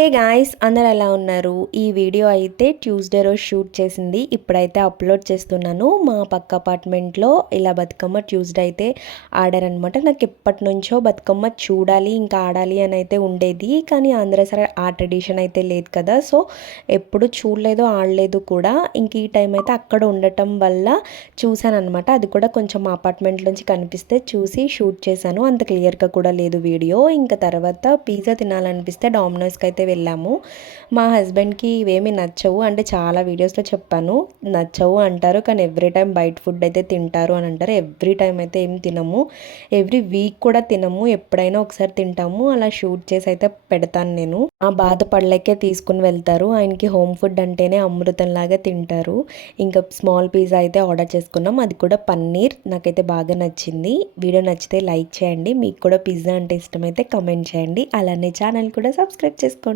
ఏ guys అందరు ఎలా ఉన్నారు? ఈ వీడియో అయితే ట్యూస్డే రోజు షూట్ చేసింది. ఇప్పుడైతే అప్లోడ్ చేస్తున్నాను. మా పక్క అపార్ట్మెంట్లో ఇలా బతుకమ్మ ట్యూస్డే అయితే ఆడారనమాట. నాకు ఎప్పటి నుంచో బతుకమ్మ చూడాలి, ఇంకా ఆడాలి అని అయితే ఉండేది. కానీ ఆంధ్ర సరే ఆ ట్రెడిషన్ అయితే లేదు కదా. సో ఎప్పుడు చూడలేదు, ఆడలేదు కూడా. ఇంక ఈ టైం అయితే అక్కడ ఉండటం వల్ల చూశానమాట. అది కూడా కొంచెం మా అపార్ట్మెంట్ నుంచి కనిపిస్తే చూసి షూట్ చేశాను. అంత క్లియర్గా కూడా లేదు వీడియో. ఇంకా తర్వాత పిజ్జా తినాలనిపిస్తే డామినోస్కి అయితే వెళ్ళాము. మా హస్బెండ్కి ఇవేమీ నచ్చవు, అంటే చాలా వీడియోస్లో చెప్పాను నచ్చవు అంటారు, కానీ ఎవ్రీ టైం బయట ఫుడ్ అయితే తింటారు అని అంటారు. ఎవ్రీ టైం అయితే ఏం తినము, ఎవ్రీ వీక్ కూడా తినము, ఎప్పుడైనా ఒకసారి తింటాము. అలా షూట్ చేసి అయితే పెడతాను నేను. ఆ బాధపడలేకే తీసుకుని వెళ్తారు. ఆయనకి హోమ్ ఫుడ్ అంటేనే అమృతంలాగా తింటారు. ఇంకా స్మాల్ పిజ్జా అయితే ఆర్డర్ చేసుకున్నాం, అది కూడా పన్నీర్. నాకైతే బాగా నచ్చింది. వీడియో నచ్చితే లైక్ చేయండి. మీకు కూడా పిజ్జా అంటే ఇష్టమైతే కమెంట్ చేయండి. అలానే ఛానల్ కూడా సబ్స్క్రైబ్ చేసుకోండి.